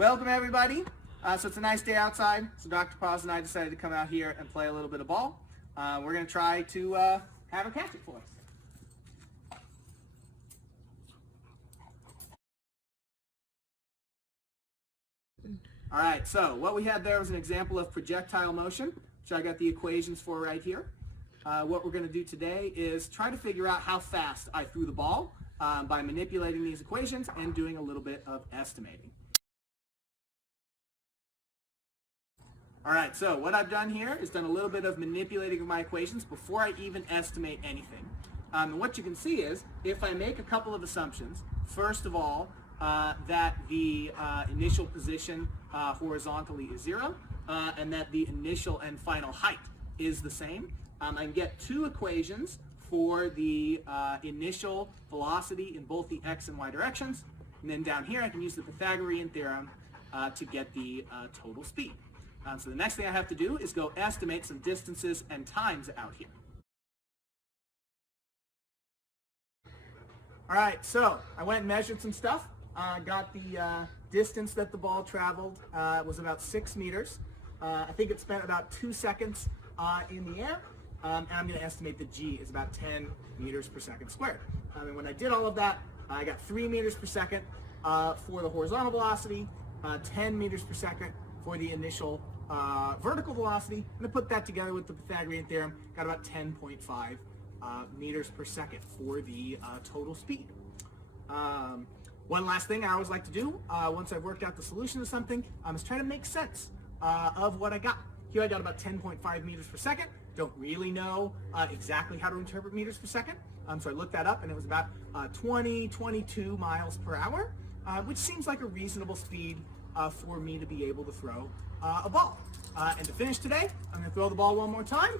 Welcome everybody. So it's a nice day outside, so Dr. Paws and I decided to come out here and play a little bit of ball. We're going to try to have her catch it for us. Alright, so what we had there was an example of projectile motion, which I got the equations for right here. What we're going to do today is try to figure out how fast I threw the ball by manipulating these equations and doing a little bit of estimating. Alright, so what I've done here is done a little bit of manipulating of my equations before I even estimate anything. And what you can see is, if I make a couple of assumptions, first of all, that the initial position horizontally is 0, and that the initial and final height is the same, I can get two equations for the initial velocity in both the x and y directions, and then down here I can use the Pythagorean theorem to get the total speed. So the next thing I have to do is go estimate some distances and times out here. Alright, so I went and measured some stuff. Got the distance that the ball traveled was about 6 meters. I think it spent about 2 seconds in the air. And I'm going to estimate the g is about 10 meters per second squared. And when I did all of that, I got 3 meters per second for the horizontal velocity, 10 meters per second for the initial vertical velocity, and to put that together with the Pythagorean theorem, got about 10.5 meters per second for the total speed. One last thing I always like to do once I've worked out the solution to something is try to make sense of what I got. Here I got about 10.5 meters per second. Don't really know exactly how to interpret meters per second, so I looked that up and it was about 22 miles per hour, which seems like a reasonable speed for me to be able to throw a ball. And to finish today, I'm going to throw the ball one more time.